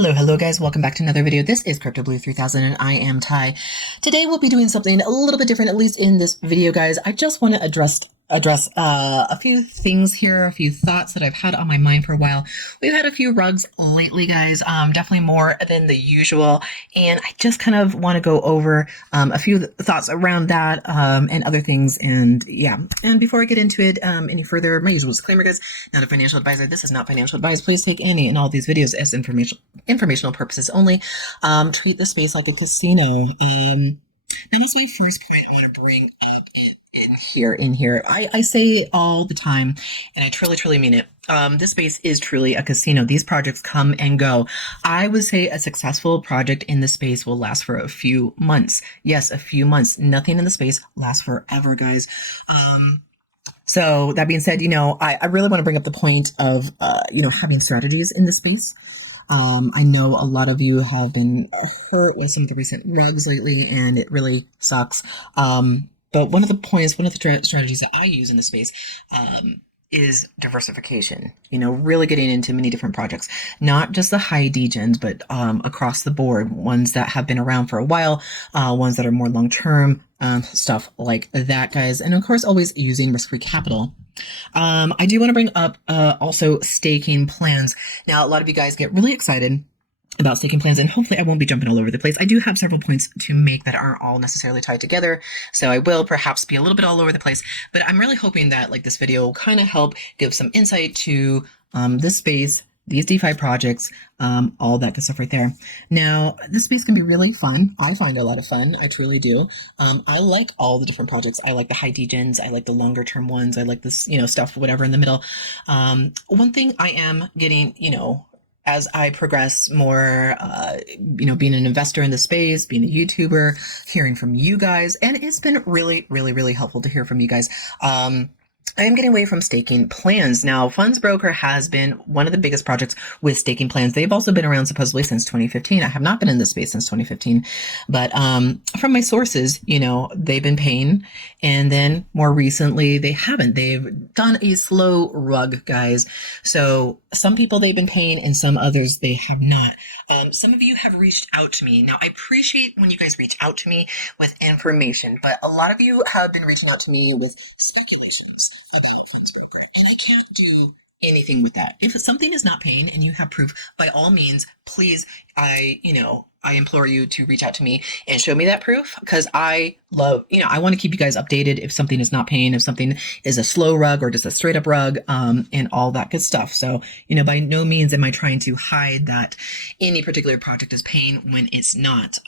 Hello guys, welcome back to another video. This is Crypto Blue 3000 and I am Ty. Today we'll be doing something a little bit different, at least in this video, guys. I just want to address a few things here, a few thoughts that I've had on my mind for a while. We've had a few rugs lately, guys, definitely more than the usual, and I just kind of want to go over a few thoughts around that and other things. And yeah, and before I get into it any further, my usual disclaimer, guys, not a financial advisor. This is not financial advice. Please take any and all these videos as informational purposes only. Treat the space like a casino. And that's my first point I want to bring up in here. I say all the time, and I truly mean it. This space is truly a casino. These projects come and go. I would say a successful project in the space will last for a few months. Yes, a few months. Nothing in the space lasts forever, guys. So that being said, I really want to bring up the point of, having strategies in the space. I know a lot of you have been hurt with some of the recent rugs lately, and it really sucks. But one of the strategies that I use in the space, is diversification, really getting into many different projects, not just the high degens, but across the board, ones that have been around for a while, ones that are more long-term, stuff like that, guys. And of course, always using risk-free capital. I do want to bring up also staking plans. Now, a lot of you guys get really excited about staking plans, and hopefully I won't be jumping all over the place. I do have several points to make that aren't all necessarily tied together, so I will perhaps be a little bit all over the place, but I'm really hoping that this video will kind of help give some insight to this space, these DeFi projects, all that good stuff right there. Now, this space can be really fun. I find it a lot of fun. I truly do. I like all the different projects. I like the high degens. I like the longer term ones. I like this, stuff, whatever in the middle. One thing I am getting, as I progress more, being an investor in the space, being a YouTuber, hearing from you guys, and it's been really helpful to hear from you guys. I am getting away from staking plans. Now, Funds Broker has been one of the biggest projects with staking plans. They've also been around supposedly since 2015. I have not been in this space since 2015, but from my sources, they've been paying, and then more recently they haven't. They've done a slow rug, guys. So some people they've been paying, and some others they have not. Some of you have reached out to me. Now, I appreciate when you guys reach out to me with information, but a lot of you have been reaching out to me with speculations about Funds Broker, and I can't do anything with that. If something is not paying and you have proof, by all means, please, I implore you to reach out to me and show me that proof, because I love, I want to keep you guys updated if something is not paying, if something is a slow rug or just a straight up rug, and all that good stuff. So, by no means am I trying to hide that any particular project is paying when it's not.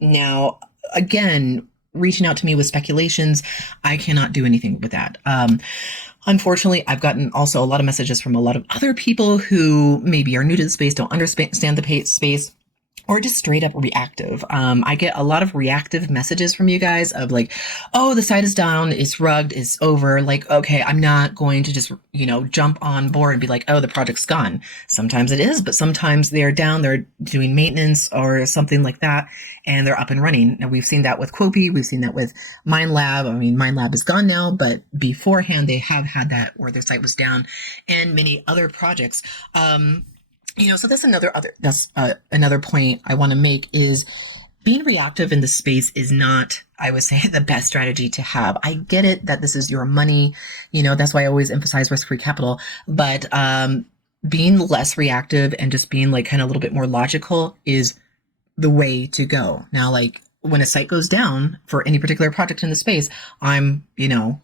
Now, again, reaching out to me with speculations, I cannot do anything with that. Unfortunately, I've gotten also a lot of messages from a lot of other people who maybe are new to the space, don't understand the space, or just straight up reactive. I get a lot of reactive messages from you guys of oh, the site is down, it's rugged, it's over. Okay, I'm not going to just, jump on board and be oh, the project's gone. Sometimes it is, but sometimes they're down, they're doing maintenance or something like that, and they're up and running. And we've seen that with Quopi, we've seen that with MindLab. I mean, MindLab is gone now, but beforehand they have had that where their site was down, and many other projects. So that's another point I want to make is being reactive in the space is not, I would say, the best strategy to have. I get it that this is your money, that's why I always emphasize risk-free capital, but being less reactive and just being kind of a little bit more logical is the way to go. Now, when a site goes down for any particular project in the space, I'm,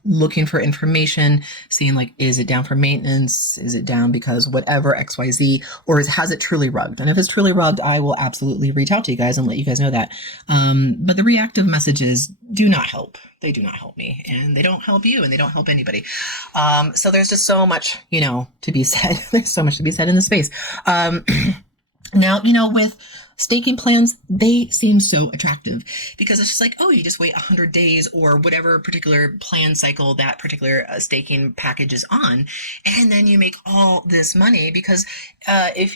looking for information, seeing is it down for maintenance? Is it down because whatever XYZ, or has it truly rugged? And if it's truly rugged, I will absolutely reach out to you guys and let you guys know that. But the reactive messages do not help. They do not help me, and they don't help you, and they don't help anybody. So there's just so much, to be said. There's so much to be said in the space. Now, with staking plans, they seem so attractive because it's just oh, you just wait 100 days or whatever particular plan cycle that particular staking package is on, and then you make all this money because if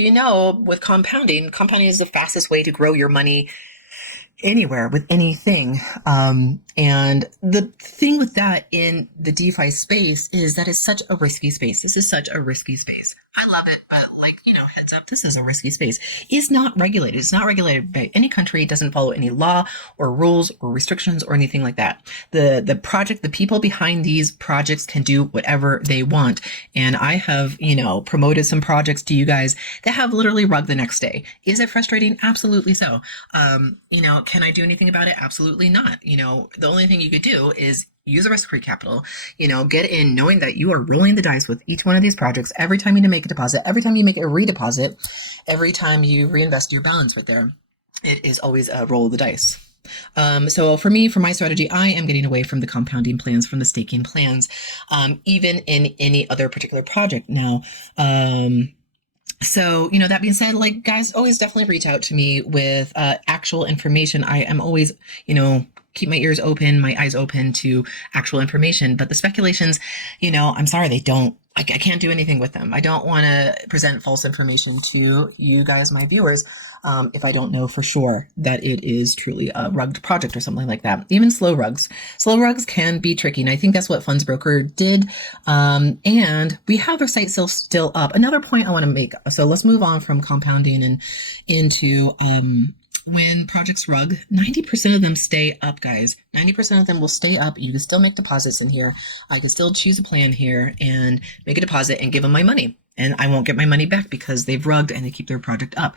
with compounding is the fastest way to grow your money anywhere with anything. And the thing with that in the DeFi space is that it's such a risky space. This is such a risky space. I love it, but like, heads up, this is a risky space. It's not regulated. It's not regulated by any country. It doesn't follow any law or rules or restrictions or anything like that. The people behind these projects can do whatever they want. And I have, promoted some projects to you guys that have literally rug the next day. Is it frustrating? Absolutely so. Can I do anything about it? Absolutely not. The only thing you could do is use a risk-free capital, get in knowing that you are rolling the dice with each one of these projects every time you make a deposit, every time you make a redeposit, every time you reinvest your balance right there. It is always a roll of the dice. So for me, for my strategy, I am getting away from the compounding plans, from the staking plans, even in any other particular project now. So, that being said, like, guys, always definitely reach out to me with actual information. I am always, keep my ears open, my eyes open to actual information. But the speculations, I'm sorry, I can't do anything with them. I don't want to present false information to you guys, my viewers, if I don't know for sure that it is truly a rugged project or something like that. Even slow rugs. Slow rugs can be tricky. And I think that's what Funds Broker did. And we have our site still up. Another point I want to make. So let's move on from compounding and into, when projects rug, 90% of them stay up, guys. 90% of them will stay up. You can still make deposits in here. I can still choose a plan here and make a deposit and give them my money. And I won't get my money back because they've rugged and they keep their project up.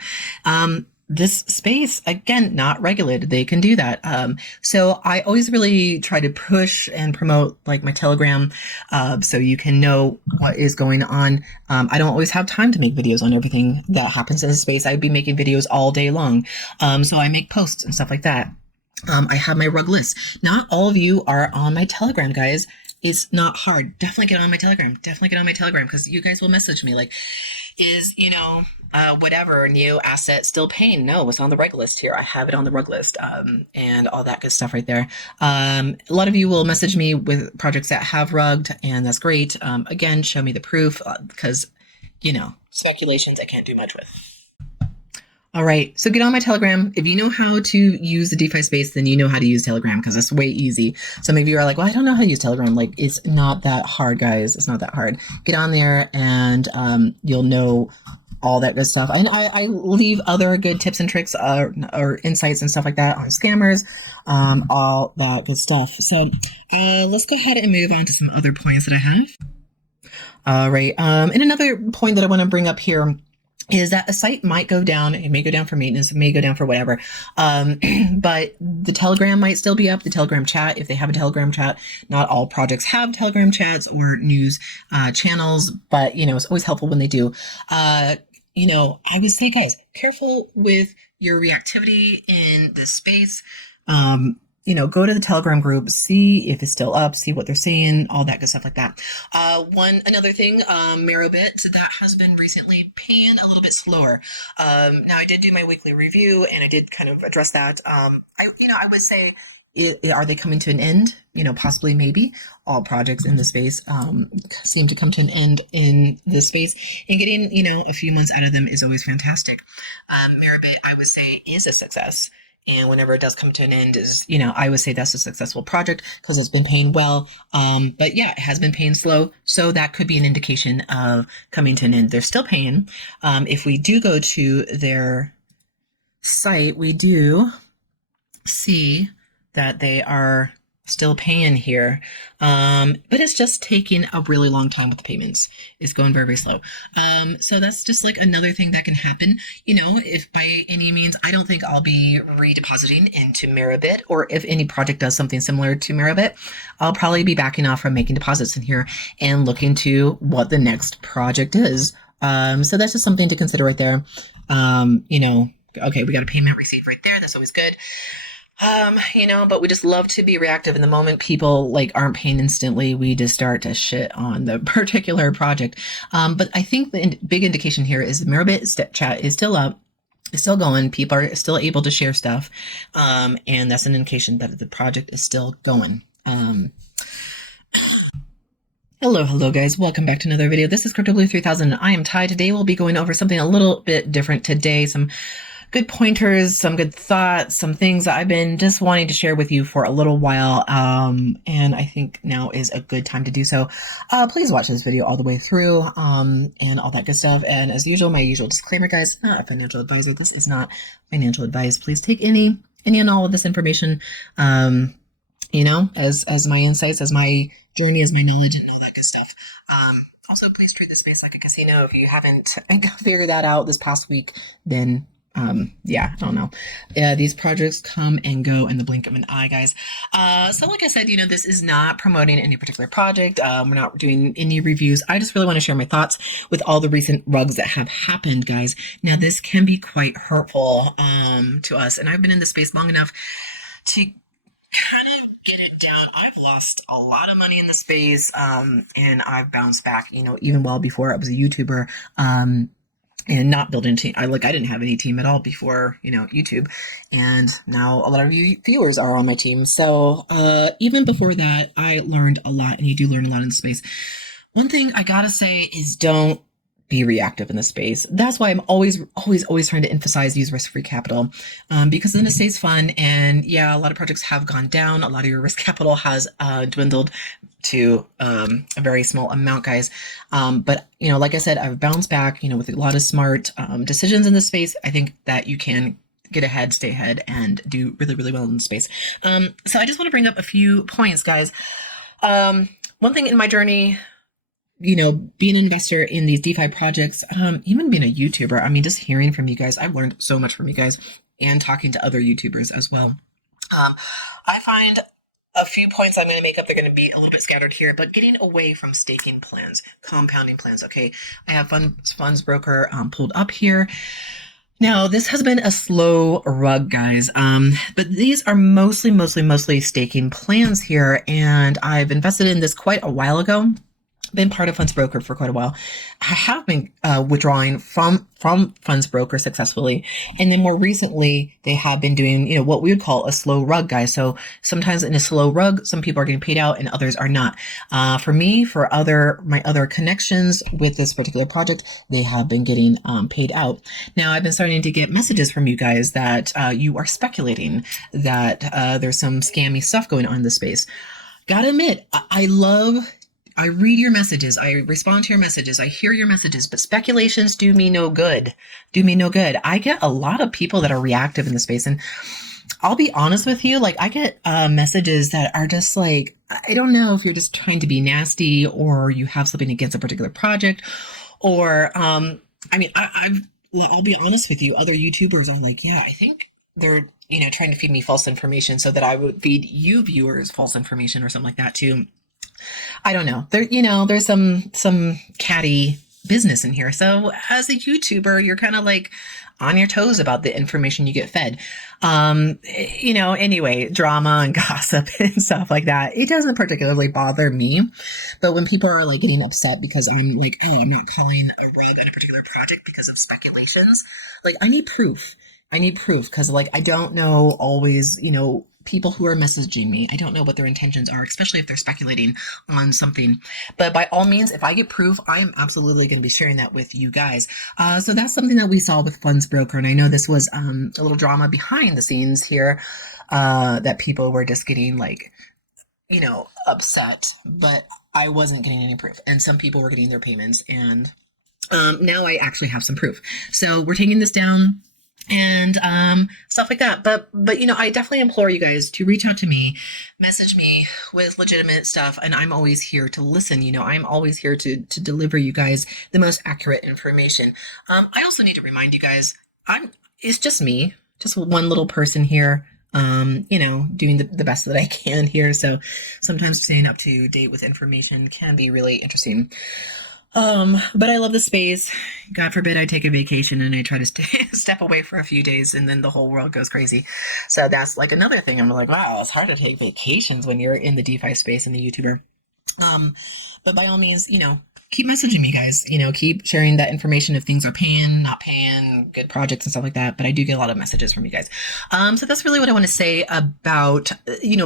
This space, again, not regulated. They can do that. So I always really try to push and promote like my Telegram, so you can know what is going on. I don't always have time to make videos on everything that happens in this space. I'd be making videos all day long. So I make posts and stuff like that. I have my rug list. Not all of you are on my Telegram, guys. It's not hard. Definitely get on my Telegram. Definitely get on my Telegram because you guys will message me like, is, whatever new asset still paying? No, it's on the rug list here. I have it on the rug list, and all that good stuff right there. A lot of you will message me with projects that have rugged, and that's great. Again, show me the proof, because, speculations I can't do much with. All right, so get on my Telegram. If you know how to use the DeFi space, then you know how to use Telegram because it's way easy. Some of you are like, well, I don't know how to use Telegram. Like, it's not that hard, guys. It's not that hard. Get on there and you'll know all that good stuff. And I leave other good tips and tricks or insights and stuff like that on scammers, all that good stuff. So let's go ahead and move on to some other points that I have. All right, and another point that I want to bring up here is that a site might go down. It may go down for maintenance. It may go down for whatever. But the Telegram might still be up. The Telegram chat, if they have a Telegram chat, not all projects have Telegram chats or news channels, but, it's always helpful when they do. I would say, guys, careful with your reactivity in this space. Go to the Telegram group, see if it's still up, see what they're saying, all that good stuff like that. Another thing, Marobit, that has been recently paying a little bit slower. Now I did do my weekly review and I did kind of address that. I would say, are they coming to an end? Possibly, maybe. All projects in the space seem to come to an end in this space, and getting, a few months out of them is always fantastic. Maribit, I would say, is a success. And whenever it does come to an end is, I would say that's a successful project because it's been paying well. But yeah, it has been paying slow. So that could be an indication of coming to an end. They're still paying. If we do go to their site, we do see that they are still paying here. But it's just taking a really long time with the payments. It's going very, very slow. So that's just like another thing that can happen. If by any means, I don't think I'll be redepositing into Maribit, or if any project does something similar to Maribit, I'll probably be backing off from making deposits in here and looking to what the next project is. So that's just something to consider right there. Okay, we got a payment received right there. That's always good. But we just love to be reactive. In the moment people aren't paying instantly, we just start to shit on the particular project. But I think the big indication here is the Maribit chat is still up. It's still going. People are still able to share stuff. And that's an indication that the project is still going. Hello guys, welcome back to another video. This is CryptoBlue 3000 and I am Ty. Today we'll be going over something a little bit different today, some good pointers, some good thoughts, some things that I've been just wanting to share with you for a little while. And I think now is a good time to do so. Please watch this video all the way through, and all that good stuff. And as usual, my usual disclaimer, guys, not a financial advisor. This is not financial advice. Please take any and all of this information, as my insights, as my journey, as my knowledge, and all that good stuff. Also, please treat this space like a casino. If you haven't figured that out this past week, then yeah, I don't know. These projects come and go in the blink of an eye, guys. So like I said, this is not promoting any particular project. We're not doing any reviews. I just really want to share my thoughts with all the recent rugs that have happened, guys. Now, this can be quite hurtful to us, and I've been in this space long enough to kind of get it down. I've lost a lot of money in the space, and I've bounced back, even well before I was a YouTuber, and not building a team. I didn't have any team at all before, YouTube. And now a lot of you viewers are on my team. So, even before that, I learned a lot, and you do learn a lot in the space. One thing I gotta say is don't be reactive in the space. That's why I'm always trying to emphasize use risk-free capital, because then it stays fun. And yeah, a lot of projects have gone down. A lot of your risk capital has dwindled to a very small amount, guys. But like I said, I've bounced back, with a lot of smart decisions in this space. I think that you can get ahead, stay ahead, and do really, really well in the space. So I just want to bring up a few points, guys. One thing in my journey, being an investor in these DeFi projects, even being a YouTuber, just hearing from you guys, I've learned so much from you guys, and talking to other YouTubers as well. I find a few points I'm going to make up. They're going to be a little bit scattered here, but getting away from staking plans, compounding plans. Okay. I have funds broker pulled up here. Now, this has been a slow rug, guys, but these are mostly staking plans here, and I've invested in this quite a while ago. Been part of Funds Broker for quite a while. I have been withdrawing from Funds Broker successfully, and then more recently they have been doing what we would call a slow rug, guys. So sometimes in a slow rug, some people are getting paid out and others are not. For me, for my other connections with this particular project, they have been getting paid out. Now, I've been starting to get messages from you guys that you are speculating that there's some scammy stuff going on in the space. Gotta admit, I read your messages. I respond to your messages. I hear your messages, but speculations do me no good. I get a lot of people that are reactive in the space, and I'll be honest with you. I get messages that are just like, I don't know if you're just trying to be nasty, or you have something against a particular project, or I'll be honest with you. Other YouTubers are like, yeah, I think they're trying to feed me false information so that I would feed you viewers false information or something like that too. I don't know. There's some catty business in here. So as a YouTuber, you're kind of like on your toes about the information you get fed. Anyway, drama and gossip and stuff like that, it doesn't particularly bother me. But when people are getting upset because I'm like, oh, I'm not calling a rug on a particular project because of speculations, I need proof. Because I don't know always, people who are messaging me, I don't know what their intentions are, especially if they're speculating on something. But by all means, if I get proof, I am absolutely going to be sharing that with you guys. So that's something that we saw with Funds Broker. And I know this was a little drama behind the scenes here, that people were just getting upset, but I wasn't getting any proof. And some people were getting their payments. And now I actually have some proof. So we're taking this down, and stuff like that. But I definitely implore you guys to reach out to me, message me with legitimate stuff, and I'm always here to listen. I'm always here to deliver you guys the most accurate information. I also need to remind you guys, it's just me, just one little person here, doing the best that I can here. So sometimes staying up to date with information can be really interesting. But I love the space. God forbid I take a vacation and I try to step away for a few days, and then the whole world goes crazy. So that's another thing. I'm like, wow, it's hard to take vacations when you're in the DeFi space and the YouTuber. But by all means, keep messaging me, guys. Keep sharing that information if things are paying, not paying, good projects and stuff like that. But I do get a lot of messages from you guys. So that's really what I want to say about,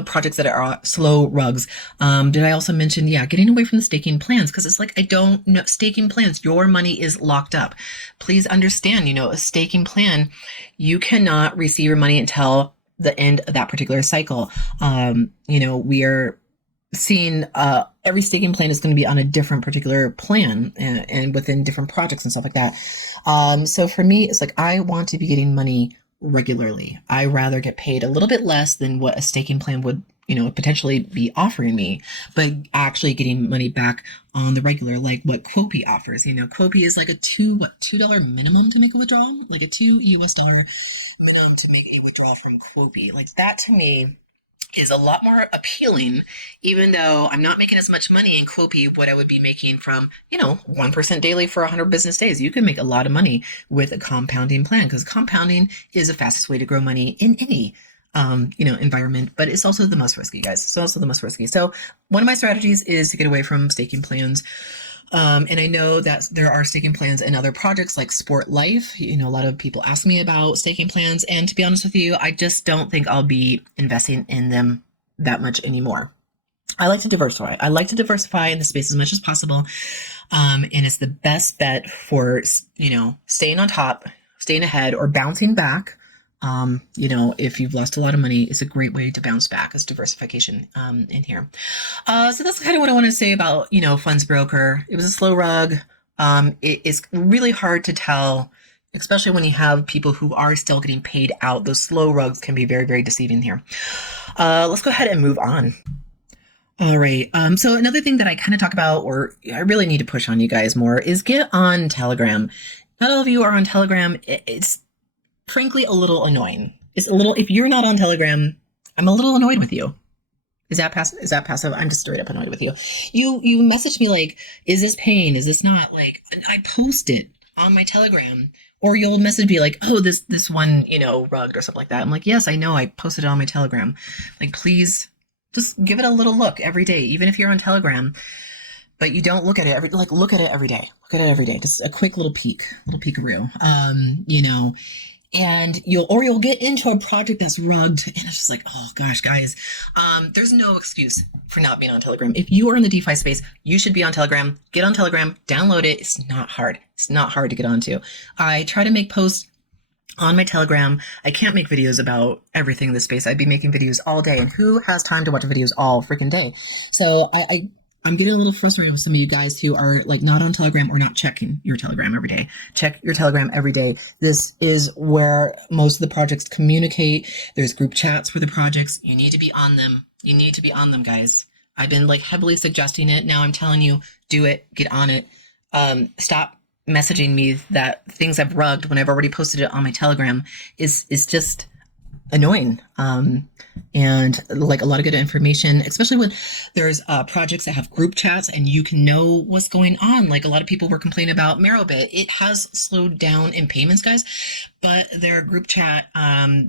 projects that are slow rugs. Did I also mention, yeah, getting away from the staking plans? Because it's like, I don't know, staking plans, your money is locked up. Please understand, a staking plan, you cannot receive your money until the end of that particular cycle. We are seeing every staking plan is going to be on a different particular plan and within different projects and stuff like that. So for me, it's like I want to be getting money regularly. I rather get paid a little bit less than what a staking plan would potentially be offering me, but actually getting money back on the regular, like what Quopi offers. Quopi is like a $2 minimum to make a withdrawal, like a $2 minimum to make a withdrawal from Quopi. Like that to me is a lot more appealing, even though I'm not making as much money in Quopi what I would be making from, 1% daily for 100 business days. You can make a lot of money with a compounding plan because compounding is the fastest way to grow money in any environment, but it's also the most risky, guys. It's also the most risky. So one of my strategies is to get away from staking plans. And I know that there are staking plans in other projects like Sport Life. A lot of people ask me about staking plans. And to be honest with you, I just don't think I'll be investing in them that much anymore. I like to diversify. I like to diversify in the space as much as possible. And it's the best bet for, staying on top, staying ahead, or bouncing back. If you've lost a lot of money, it's a great way to bounce back as diversification in here. So that's kind of what I want to say about, Funds Broker. It was a slow rug. It is really hard to tell, especially when you have people who are still getting paid out. Those slow rugs can be very, very deceiving here. Let's go ahead and move on. All right. So another thing that I kind of talk about, or I really need to push on you guys more, is get on Telegram. Not all of you are on Telegram. It's frankly a little annoying. If you're not on Telegram, I'm a little annoyed with you. Is that passive? I'm just straight up annoyed with you. You message me like, is this paying? Is this not? Like, I post it on my Telegram, or you'll message me like, oh, this one, rugged or something like that. I'm like, yes, I know, I posted it on my Telegram. Like, please just give it a little look every day, even if you're on Telegram, but you don't look at it look at it every day. Look at it every day. Just a quick little peekaroo. And you'll get into a project that's rugged, and it's just like, oh gosh, guys, there's no excuse for not being on Telegram. If you are in the DeFi space, you should be on Telegram. Get on Telegram, download it. It's not hard. It's not hard to get onto. I try to make posts on my Telegram. I can't make videos about everything in this space. I'd be making videos all day, and who has time to watch videos all freaking day? So I'm getting a little frustrated with some of you guys who are like not on Telegram or not checking your Telegram every day. Check your Telegram every day. This is where most of the projects communicate. There's group chats for the projects. You need to be on them. You need to be on them, guys. I've been like heavily suggesting it. Now I'm telling you, do it. Get on it. Stop messaging me that things I've rugged when I've already posted it on my Telegram is just annoying. And like a lot of good information, especially when there's projects that have group chats and you can know what's going on. Like a lot of people were complaining about Marrowbit. It has slowed down in payments, guys, but their group chat,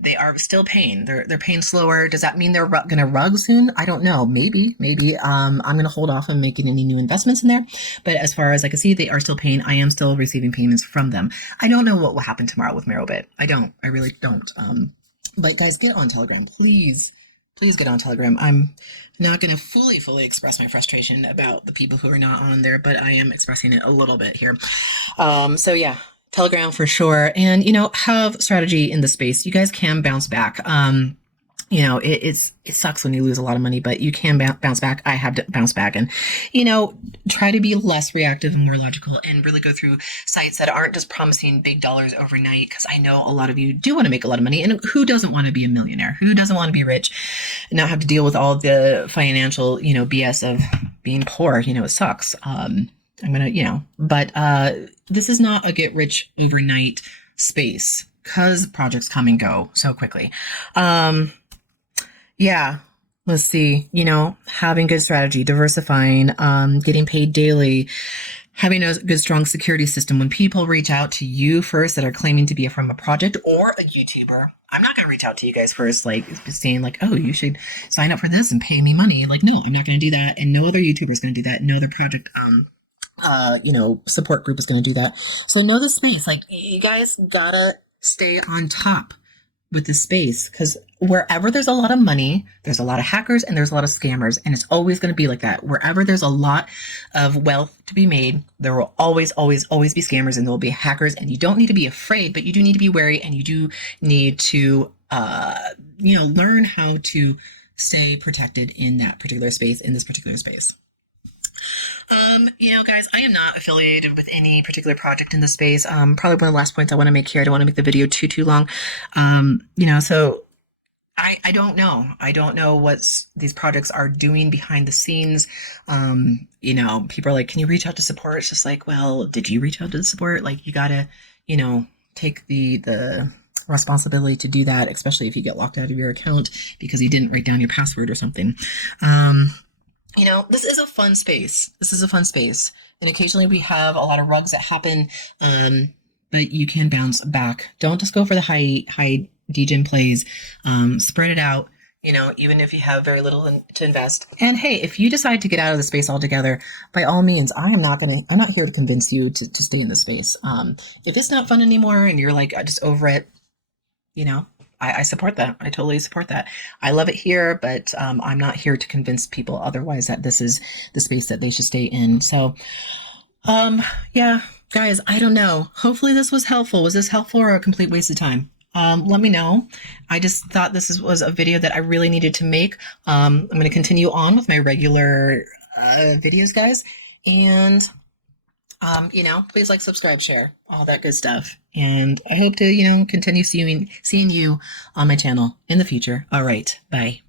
they are still paying. They're paying slower. Does that mean they're going to rug soon? I don't know. Maybe. I'm going to hold off on making any new investments in there. But as far as I can see, they are still paying. I am still receiving payments from them. I don't know what will happen tomorrow with Marrowbit. I really don't. But guys, get on Telegram, please. Please get on Telegram. I'm not going to fully express my frustration about the people who are not on there, but I am expressing it a little bit here. So yeah, Telegram for sure. And, have strategy in the space. You guys can bounce back. It sucks when you lose a lot of money, but you can bounce back. I have to bounce back and, try to be less reactive and more logical and really go through sites that aren't just promising big dollars overnight. Cause I know a lot of you do want to make a lot of money, and who doesn't want to be a millionaire? Who doesn't want to be rich and not have to deal with all the financial, BS of being poor? It sucks. But this is not a get rich overnight space because projects come and go so quickly. Yeah, let's see, having good strategy, diversifying, getting paid daily, having a good, strong security system. When people reach out to you first that are claiming to be from a project or a YouTuber, I'm not going to reach out to you guys first, like saying like, oh, you should sign up for this and pay me money. Like, no, I'm not going to do that. And no other YouTuber is going to do that. No other project support group is going to do that. So know the space. Like, you guys gotta stay on top with the space, because wherever there's a lot of money, there's a lot of hackers and there's a lot of scammers, and it's always going to be like that. Wherever there's a lot of wealth to be made, there will always, always, always be scammers, and there will be hackers. And you don't need to be afraid, but you do need to be wary, and you do need to, learn how to stay protected in that particular space, in this particular space. Guys, I am not affiliated with any particular project in the space. Probably one of the last points I want to make here. I don't want to make the video too long. So I don't know. I don't know what these projects are doing behind the scenes. People are like, can you reach out to support? It's just like, well, did you reach out to the support? Like, you gotta, take the responsibility to do that, especially if you get locked out of your account because you didn't write down your password or something. This is a fun space. And occasionally we have a lot of rugs that happen, but you can bounce back. Don't just go for the high degen plays. Spread it out, even if you have very little to invest. And hey, if you decide to get out of the space altogether, by all means, I'm not here to convince you to stay in the space. If it's not fun anymore and you're like, just over it, I support that. I totally support that. I love it here, but I'm not here to convince people otherwise that this is the space that they should stay in. So, yeah, guys, I don't know. Hopefully this was helpful. Was this helpful or a complete waste of time? Let me know. I just thought this was a video that I really needed to make. I'm going to continue on with my regular videos, guys. And please like, subscribe, share, all that good stuff. And I hope to, continue seeing you on my channel in the future. All right. Bye.